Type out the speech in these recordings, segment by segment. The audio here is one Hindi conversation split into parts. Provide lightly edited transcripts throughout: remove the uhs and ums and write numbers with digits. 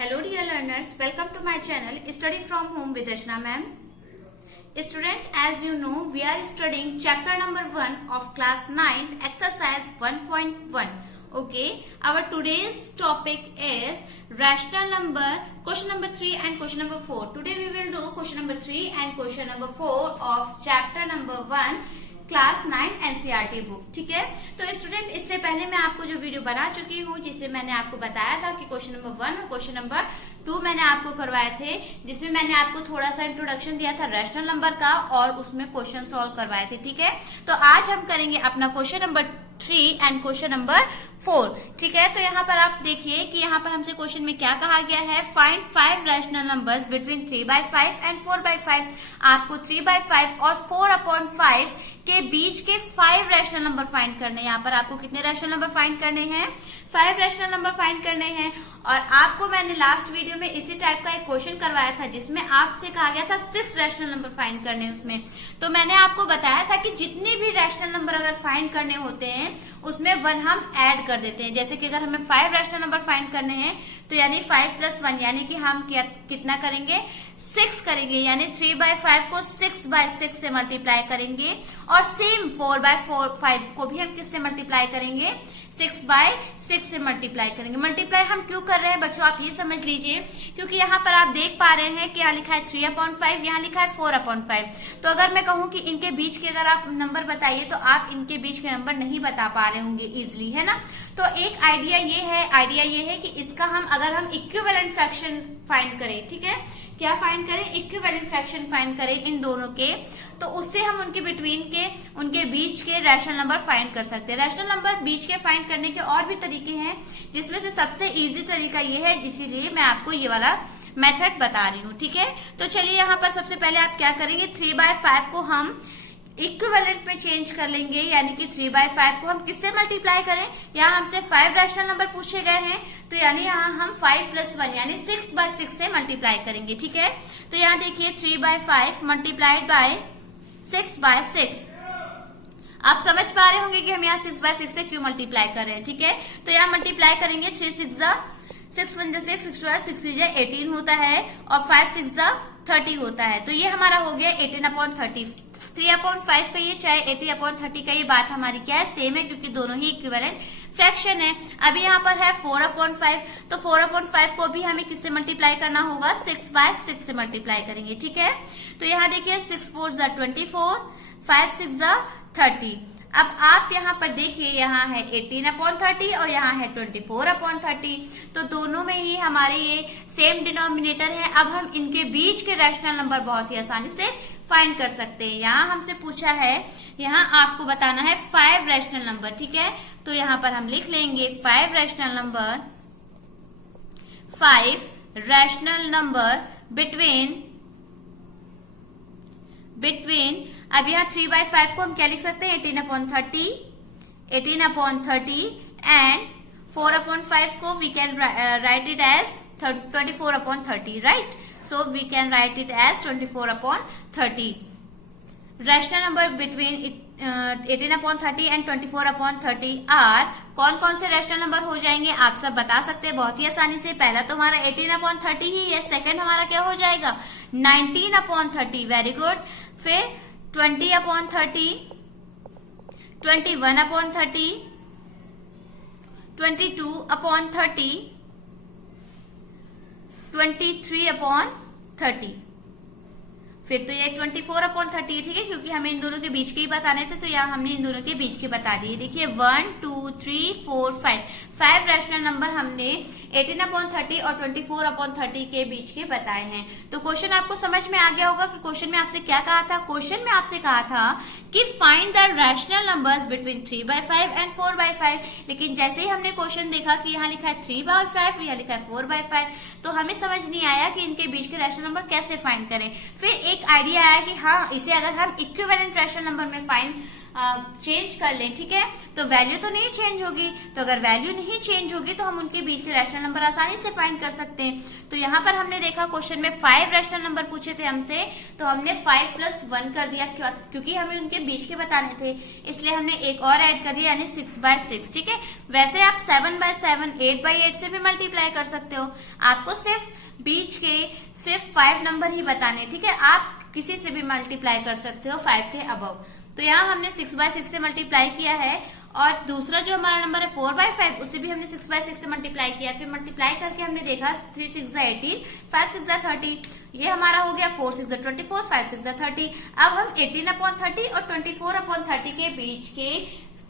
Hello dear learners, welcome to my channel Study from Home with Ashna ma'am. Students, as you know, we are studying chapter number 1 of class 9 exercise 1.1. Okay, our today's topic is rational number, question number 3 and question number 4. Today we will do question number 3 and question number 4 of chapter number 1 class 9 NCERT book. ठीक है, तो स्टूडेंट इससे पहले मैं आपको जो वीडियो बना चुकी हूँ जिससे मैंने आपको बताया था कि क्वेश्चन नंबर 1 और क्वेश्चन नंबर 2 मैंने आपको करवाए थे, जिसमें मैंने आपको थोड़ा सा इंट्रोडक्शन दिया था रैशनल नंबर का और उसमें क्वेश्चन सॉल्व करवाए थे. ठीक है, तो आज हम करेंगे अपना question number 3 and question number 4. ठीक है, तो यहाँ पर आप देखिए कि यहाँ पर हमसे क्वेश्चन में क्या कहा गया है, find 5 rational numbers between 3/5 and 4/5. आपको 3/5 और 4/5 के बीच के 5 रैशनल नंबर फाइंड करने हैं. यहाँ पर आपको कितने रैशनल नंबर फाइंड करने हैं, 5 रैशनल नंबर फाइंड करने हैं. और आपको मैंने लास्ट वीडियो में इसी टाइप का एक क्वेश्चन करवाया था जिसमें आपसे कहा गया था 6 रैशनल नंबर फाइंड करने. उसमें तो मैंने आपको बताया था कि जितने भी रैशनल नंबर अगर फाइंड करने होते हैं उसमें 1 हम ऐड कर देते हैं. जैसे कि अगर हमें 5 रैशनल नंबर फाइंड करने हैं तो यानी 5 + 1 यानी कि हम कितना करेंगे, 6 करेंगे. यानी 3/5 को 6/6 से मल्टीप्लाई करेंगे और सेम 4/5 को भी हम किससे मल्टीप्लाई करेंगे, 6/6 से मल्टीप्लाई करेंगे. मल्टीप्लाई हम क्यों कर रहे हैं बच्चों, आप ये समझ लीजिए, क्योंकि यहाँ पर आप देख पा रहे हैं कि यहाँ लिखा है 3/5, यहाँ लिखा है 4/5. तो अगर मैं कहूँ कि इनके बीच के अगर आप नंबर बताइए तो आप इनके बीच के नंबर नहीं बता पा रहे होंगे इजिली, है ना. तो एक आइडिया ये है कि इसका अगर हम इक्विवेलेंट फ्रैक्शन फाइंड करें, ठीक है, क्या फाइंड करें, इक्विवेलेंट फ्रैक्शन फाइंड करें इन दोनों के, तो उससे हम उनके बिटवीन के उनके बीच के रैशनल नंबर फाइंड कर सकते हैं. रैशनल नंबर बीच के फाइंड करने के और भी तरीके हैं जिसमें से सबसे इजी तरीका ये है, इसीलिए मैं आपको ये वाला मेथड बता रही हूँ. ठीक है, तो चलिए यहाँ पर सबसे पहले आप क्या करेंगे, 3/5 को हम इक्विवेलेंट में चेंज कर लेंगे. यानी कि 3/5 को हम किससे मल्टीप्लाई करें, यहाँ हमसे 5 रैशनल नंबर पूछे गए हैं तो यानी यहाँ हम 5 + 1 यानी 6/6 से मल्टीप्लाई करेंगे. ठीक है, तो यहाँ देखिए 3/5 मल्टीप्लाइड बाय 6/6. आप समझ पा रहे होंगे कि हम यहाँ 6/6 से क्यों मल्टीप्लाई कर रहे हैं. ठीक है, तो यहाँ मल्टीप्लाई करेंगे 3 × 6 = 6, 1 × 6, 6 × 2 6 × 18 होता है और 5 × 6 = 30 होता है. तो ये हमारा हो गया 18/30. 3/5 का ये चाहे 80/30 का ये बात हमारी क्या है, सेम है, क्योंकि दोनों ही इक्विवेलेंट फ्रैक्शन है. अभी यहाँ पर है 4/5, तो 4/5 को भी हमें किससे मल्टीप्लाई करना होगा, 6/6 से मल्टीप्लाई करेंगे. ठीक है, तो यहाँ देखिए 6 × 4 = 24, 5 × 6 = 30. अब आप यहाँ पर देखिए, यहाँ है 18/30 और यहाँ है 24/30. तो दोनों में ही हमारे ये सेम डिनोमिनेटर है. अब हम इनके बीच के रैशनल नंबर बहुत ही आसानी से फाइंड कर सकते हैं. यहाँ हमसे पूछा है, यहाँ आपको बताना है 5 रैशनल नंबर. ठीक है, तो यहाँ पर हम लिख लेंगे 5 rational number, 5 rational number between अब यहाँ 3/5 को हम क्या लिख सकते हैं, 18/30 एंड 4/5 को we can write it as 24/30, right. So we can write it as 24/30. Rational number between 18/30 and 24/30 are कौन कौन से रैशनल नंबर हो जाएंगे, आप सब बता सकते हैं बहुत ही आसानी से. पहला तो हमारा 18/30 ही है, सेकंड हमारा क्या हो जाएगा, 19/30. Very good. फिर 20/30, 21/30, 22/30, 23/30. फिर तो ये 24/30 है, ठीक है, क्योंकि हमें इन दोनों के बीच के ही बताने थे तो यहाँ हमने इन दोनों के बीच के बता दिए. देखिए 1 2 3 4 5 रैशनल नंबर हमने 18/30 और 24/30 के बीच के बताए हैं. तो क्वेश्चन आपको समझ में आ गया होगा कि क्वेश्चन में आपसे क्या कहा था. क्वेश्चन में आपसे कहा था कि find the rational numbers between 3/5 and 4/5. लेकिन जैसे ही हमने क्वेश्चन देखा कि यहाँ लिखा है 3/5, यहाँ लिखा है 4/5, तो हमें समझ नहीं आया कि इनके बीच के रैशनल नंबर कैसे फाइंड करें. फिर एक आइडिया आया कि हाँ, इसे अगर हम इक्विवेलेंट रैशनल नंबर में फाइंड चेंज कर लें, ठीक है। तो वैल्यू तो नहीं चेंज होगी, तो अगर वैल्यू नहीं चेंज होगी तो हम उनके बीच के रैशनल नंबर आसानी से फाइंड कर सकते हैं। तो यहाँ पर हमने देखा क्वेश्चन में 5 रैशनल नंबर पूछे थे हमसे, तो हमने 5 + 1 कर दिया क्योंकि हमें उनके बीच के बताने थे, इसलिए हमने एक और ऐड कर दिया यानी 6/6, ठीक है। वैसे आप 7/7, 8/8 से भी मल्टीप्लाई कर सकते हो, आपको सिर्फ बीच के सिर्फ 5 नंबर ही बताने, ठीक है। आप किसी से भी मल्टीप्लाई कर सकते हो 5 के अबव। तो यहाँ हमने 6/6 से मल्टीप्लाई किया है, और दूसरा जो हमारा नंबर है 4/5, उसे भी हमने 6/6 से मल्टीप्लाई किया। फिर मल्टीप्लाई करके हमने देखा 3 6 18, 5 6 30, ये हमारा हो गया 4 6 24, 5 6 30। अब हम 18/30 और 24/30 के बीच के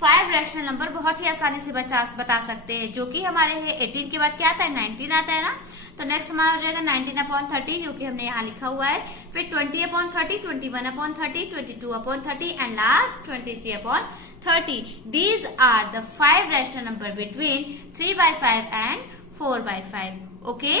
5 रैशनल नंबर बहुत ही आसानी से बता सकते हैं, जो कि हमारे है 18 के बाद क्या आता है, 19 आता है ना। तो नेक्स्ट हमारा हो जाएगा 19/30, क्योंकि हमने यहाँ लिखा हुआ है। फिर 20/30, 21/30, 22/30 and last 23/30। These are the 5 rational number between 3/5 and 4/5. Okay,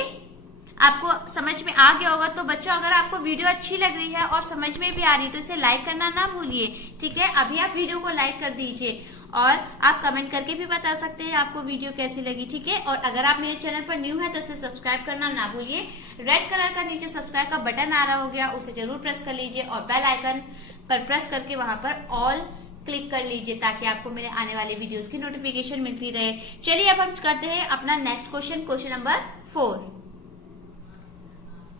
आपको समझ में आ गया होगा। तो बच्चों, अगर आपको वीडियो अच्छी लग रही है और समझ में भी आ रही है तो इसे लाइक करना ना भूलिए, ठीक है। अभी आप वीडियो को लाइक कर दीजिए, और आप कमेंट करके भी बता सकते हैं आपको वीडियो कैसी लगी, ठीक है। और अगर आप मेरे चैनल पर न्यू है तो इसे सब्सक्राइब करना ना भूलिए। रेड कलर का नीचे सब्सक्राइब का बटन आ रहा होगा, उसे जरूर प्रेस कर लीजिए, और बेल आइकन पर प्रेस करके वहां पर ऑल क्लिक कर लीजिए, ताकि आपको मेरे आने वाले वीडियोस की नोटिफिकेशन मिलती रहे। चलिए अब हम करते हैं अपना next question number 4।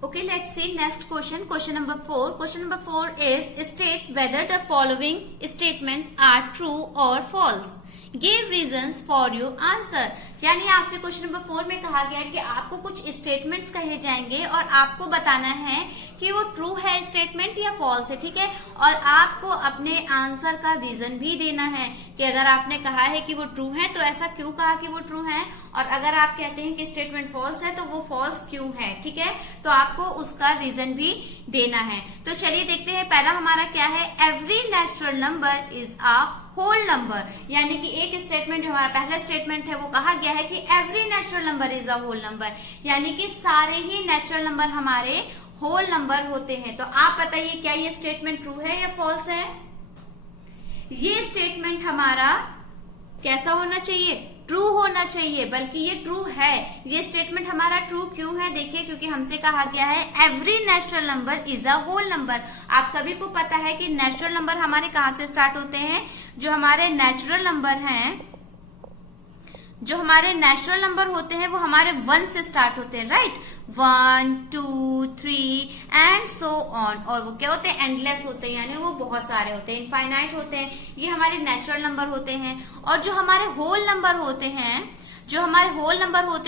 Okay, let's see next question. Question number 4. Question number 4 is state whether the following statements are true or false. Give reasons for your answer. यानी आपसे क्वेश्चन नंबर 4 में कहा गया है कि आपको कुछ स्टेटमेंट्स कहे जाएंगे और आपको बताना है कि वो ट्रू है स्टेटमेंट या फॉल्स है, ठीक है। और आपको अपने आंसर का रीजन भी देना है कि अगर आपने कहा है कि वो ट्रू है तो ऐसा क्यों कहा कि वो ट्रू है, और अगर आप कहते हैं कि स्टेटमेंट फॉल्स है तो वो फॉल्स क्यों है, ठीक है। तो आपको उसका रीजन भी देना है। तो चलिए देखते हैं, पहला हमारा क्या है, every natural number is a whole number. यानी कि एक स्टेटमेंट जो हमारा पहला स्टेटमेंट है वो कहा गया है कि every natural number is a whole number, यानी कि सारे ही नेचुरल नंबर हमारे होल नंबर होते हैं। तो आप बताइए क्या ये स्टेटमेंट ट्रू है या फॉल्स है। ये स्टेटमेंट हमारा कैसा होना चाहिए, ट्रू होना चाहिए, बल्कि ये ट्रू है। ये स्टेटमेंट हमारा ट्रू क्यों है, देखिए, क्योंकि हमसे कहा गया है every natural number is a whole number. आप सभी को पता है कि नेचुरल नंबर हमारे कहाँ से स्टार्ट होते हैं, जो हमारे नेचुरल नंबर हैं, जो हमारे नेचुरल नंबर होते हैं वो हमारे 1 से स्टार्ट होते हैं, राइट। 1 2 3 एंड सो ऑन, और वो क्या होते हैं, एंडलेस होते हैं, यानी वो बहुत सारे होते हैं, इनफाइनाइट होते हैं। ये हमारे नेचुरल नंबर होते हैं। और जो हमारे होल नंबर होते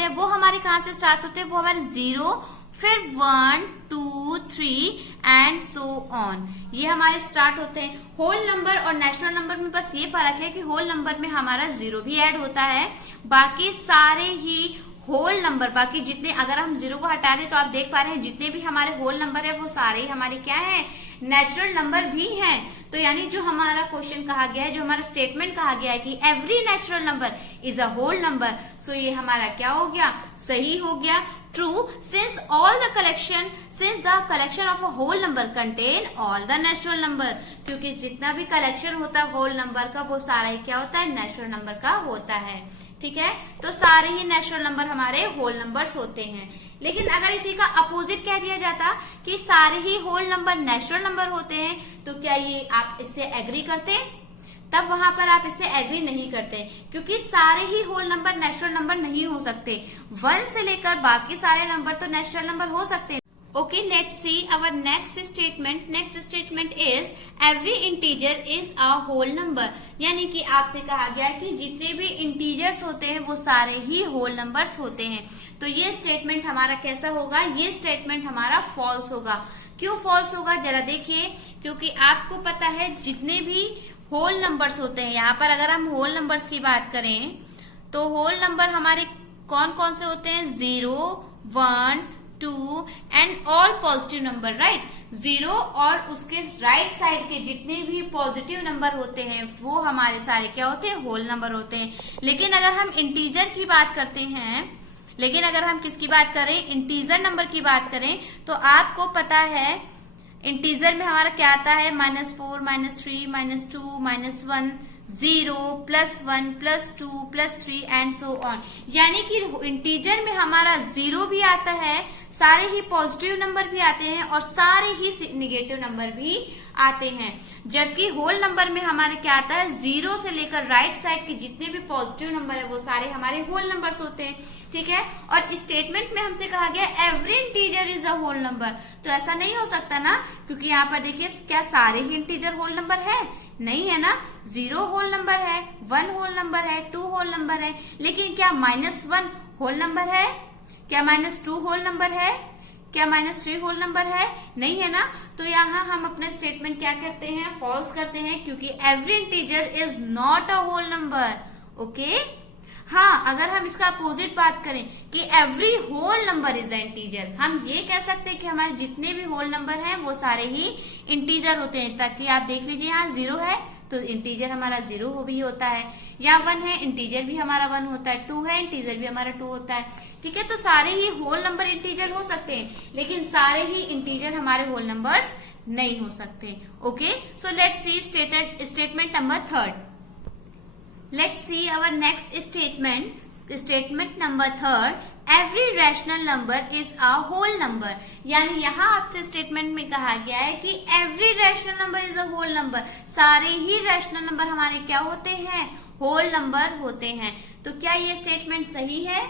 हैं, वो हमारे कहाँ से स्टार्ट होते हैं, वो हमारे 0, फिर 1 2 3 एंड सो ऑन, ये हमारे स्टार्ट होते हैं। होल नंबर और नेचुरल नंबर में बस ये फर्क है कि होल नंबर में हमारा 0 भी ऐड होता है, बाकी सारे ही होल नंबर, बाकी जितने, अगर हम 0 को हटा दें तो आप देख पा रहे हैं जितने भी हमारे होल नंबर है वो सारे ही हमारे क्या है, नेचुरल नंबर भी हैं। तो यानी जो हमारा क्वेश्चन कहा गया है, जो हमारा स्टेटमेंट कहा गया है कि every natural number is a whole number, so ये हमारा क्या हो गया, सही हो गया, true. Since the collection of a whole number contain all the natural number, क्योंकि जितना भी कलेक्शन होता है होल नंबर का वो सारा ही क्या होता है, नेचुरल नंबर का होता है, ठीक है। तो सारे ही नेचुरल नंबर हमारे होल नंबर्स होते हैं। लेकिन अगर इसी का अपोजिट कह दिया जाता कि सारे ही होल नंबर नेचुरल नंबर होते हैं, तो क्या ये आप इससे एग्री करते, तब वहां पर आप इससे एग्री नहीं करते, क्योंकि सारे ही होल नंबर नेचुरल नंबर नहीं हो सकते। 1 से लेकर बाकी सारे नंबर तो नेचुरल नंबर हो सकते हैं। Okay, let's see our next statement. Next statement is every integer is a whole number. यानी कि आपसे कहा गया कि जितने भी इंटीजर्स होते हैं वो सारे ही होल नंबर्स होते हैं। तो ये स्टेटमेंट हमारा कैसा होगा, ये स्टेटमेंट हमारा फॉल्स होगा। क्यों फॉल्स होगा, जरा देखिए, क्योंकि आपको पता है जितने भी होल नंबर्स होते हैं, यहाँ पर अगर हम होल नंबर्स की बात करें तो होल नंबर हमारे कौन कौन से होते हैं, 0 1 2 and all positive number, right. 0 और उसके राइट साइड के जितने भी पॉजिटिव नंबर होते हैं वो हमारे सारे क्या होते हैं, होल नंबर होते हैं। लेकिन अगर हम इंटीजर की बात करते हैं, लेकिन अगर हम किसकी बात करें, इंटीजर नंबर की बात करें, तो आपको पता है इंटीजर में हमारा क्या आता है, -4, -3, -2, -1, 0, +1, +2, +3 एंड सो ऑन। यानी कि इंटीजर में हमारा 0 भी आता है, सारे ही पॉजिटिव नंबर भी आते हैं और सारे ही निगेटिव नंबर भी आते हैं। जबकि होल नंबर में हमारे क्या आता है, 0 से लेकर राइट साइड के जितने भी पॉजिटिव नंबर है वो सारे हमारे होल नंबर्स होते हैं। ठीक है, और स्टेटमेंट में हमसे कहा गया every integer is a whole number, तो ऐसा नहीं हो सकता ना, क्योंकि यहाँ पर देखिए क्या सारे ही इंटीजर होल नंबर है, नहीं है ना। 0 होल नंबर है, 1 होल नंबर है, 2 होल नंबर है, लेकिन क्या -1 होल नंबर है, क्या -2 होल नंबर है, क्या -3 होल नंबर है, नहीं है ना। तो यहाँ हम अपना स्टेटमेंट क्या करते हैं, फॉल्स करते हैं, क्योंकि every integer is not a whole number. Okay, हाँ, अगर हम इसका अपोजिट बात करें कि every whole number is an integer, हम ये कह सकते हैं कि हमारे जितने भी होल नंबर हैं वो सारे ही इंटीजर होते हैं। ताकि आप देख लीजिए यहाँ 0 है तो इंटीजर हमारा 0 भी होता है, या 1 है इंटीजर भी हमारा 1 होता है, 2 है इंटीजर भी हमारा 2 होता है। ठीक है, तो सारे ही होल नंबर इंटीजर हो सकते हैं, लेकिन सारे ही इंटीजर हमारे होल नंबर्स नहीं हो सकते। Okay, so let's see statement number 3rd। Let's see our next statement. Statement number 3rd. Every rational number is a whole number. यानी यहाँ आपसे स्टेटमेंट में कहा गया है कि every rational number is a whole number. सारे ही रैशनल नंबर हमारे क्या होते हैं, होल नंबर होते हैं। तो क्या ये स्टेटमेंट सही है?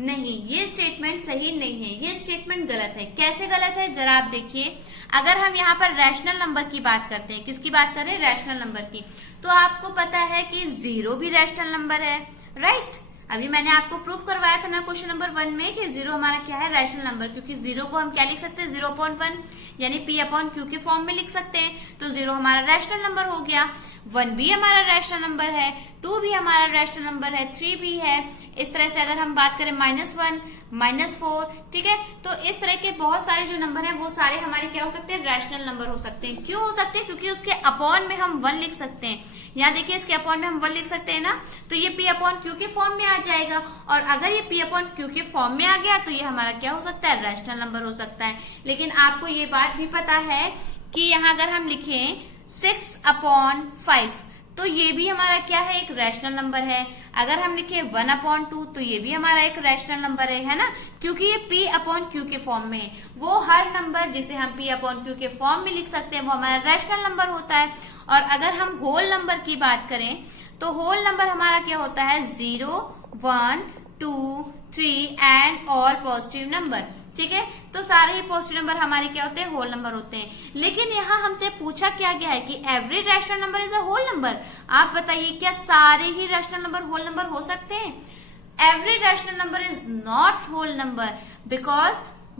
नहीं, ये स्टेटमेंट सही नहीं है, ये स्टेटमेंट गलत है। कैसे गलत है, जरा आप देखिए। अगर हम यहाँ पर रैशनल नंबर की बात करते हैं, किसकी बात करें, रैशनल नंबर की, तो आपको पता है कि 0 भी रैशनल नंबर है, राइट। अभी मैंने आपको प्रूफ करवाया था ना क्वेश्चन नंबर 1 में कि 0 हमारा क्या है, रैशनल नंबर, क्योंकि 0 को हम क्या लिख सकते हैं, 0/1 यानी P/Q के फॉर्म में लिख सकते हैं। तो 0 हमारा रैशनल नंबर हो गया, 1 भी हमारा रैशनल नंबर है, 2 भी हमारा रैशनल नंबर है, 3 भी है। इस तरह से अगर हम बात करें -1, -4, ठीक है, तो इस तरह के बहुत सारे जो नंबर हैं वो सारे हमारे क्या हो सकते हैं, रैशनल नंबर हो सकते हैं। क्यों हो सकते हैं, क्योंकि उसके अपॉन में हम 1 लिख सकते हैं। यहाँ देखिए इसके अपॉन में हम 1 लिख सकते हैं ना, तो ये P/Q के फॉर्म में आ जाएगा। और अगर ये P/Q के फॉर्म में आ गया तो ये हमारा क्या हो सकता है, रैशनल नंबर हो सकता है। लेकिन आपको ये बात भी पता है कि यहाँ अगर हम लिखें 6/5 तो ये भी हमारा क्या है, एक रैशनल नंबर है। अगर हम लिखें 1/2 तो ये भी हमारा एक रैशनल नंबर है ना, क्योंकि ये P/Q के फॉर्म में है। वो हर नंबर जिसे हम P/Q के फॉर्म में लिख सकते हैं वो हमारा रैशनल नंबर होता है। और अगर हम होल नंबर की बात करें तो होल नंबर हमारा क्या होता है, 0, 1, 2, 3 एंड ऑल पॉजिटिव नंबर। ठीक है, तो सारे ही पॉजिटिव नंबर हमारे क्या होते हैं, होल नंबर होते हैं। लेकिन यहाँ हमसे पूछा क्या गया है कि every rational number is a whole number. आप बताइए क्या सारे ही रैशनल नंबर होल नंबर हो सकते हैं? Every rational number is not whole number, because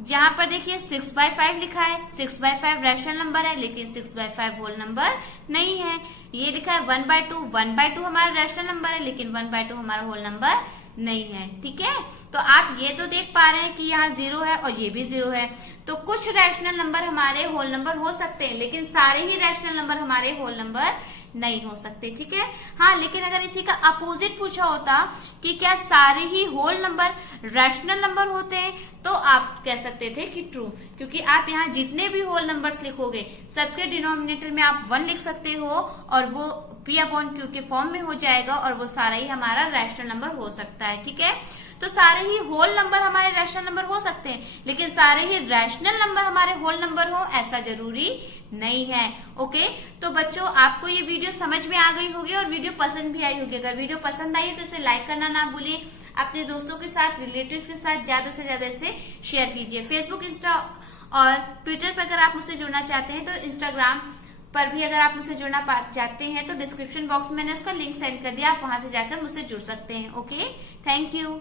यहाँ पर देखिए 6/5 लिखा है, 6/5 रैशनल नंबर है, लेकिन 6/5 होल नंबर नहीं है। ये लिखा है 1/2, 1/2 हमारा रैशनल नंबर है, लेकिन 1/2 हमारा होल नंबर नहीं है। ठीक है, तो आप ये तो देख पा रहे हैं कि यहाँ 0 है और ये भी 0 है। तो कुछ रैशनल नंबर हमारे होल नंबर हो सकते हैं, लेकिन सारे ही रैशनल नंबर हमारे होल नंबर नहीं हो सकते। ठीक है, हाँ, लेकिन अगर इसी का अपोजिट पूछा होता कि क्या सारे ही होल नंबर रैशनल नंबर होते हैं, तो आप कह सकते थे कि ट्रू, क्योंकि आप यहाँ जितने भी होल नंबर्स लिखोगे सबके डिनोमिनेटर में आप 1 लिख सकते हो और वो P/Q के फॉर्म में हो जाएगा और वो सारा ही हमारा रैशनल नंबर हो सकता है। ठीक है, तो सारे ही होल नंबर हमारे रैशनल नंबर हो सकते हैं, लेकिन सारे ही रैशनल नंबर हमारे होल नंबर हो ऐसा जरूरी नहीं है। ओके, तो बच्चों आपको ये वीडियो समझ में आ गई होगी और वीडियो पसंद भी आई होगी। अगर वीडियो पसंद आई तो इसे लाइक करना ना भूलिए, अपने दोस्तों के साथ, रिलेटिव्स के साथ ज्यादा से ज्यादा इसे शेयर कीजिए। फेसबुक, इंस्टा और ट्विटर पर अगर आप मुझसे जुड़ना चाहते हैं तो इंस्टाग्राम पर भी अगर आप मुझसे जुड़ना चाहते हैं तो डिस्क्रिप्शन बॉक्स में मैंने उसका लिंक सेंड कर दिया, आप वहां से जाकर मुझसे जुड़ सकते हैं। Okay, thank you.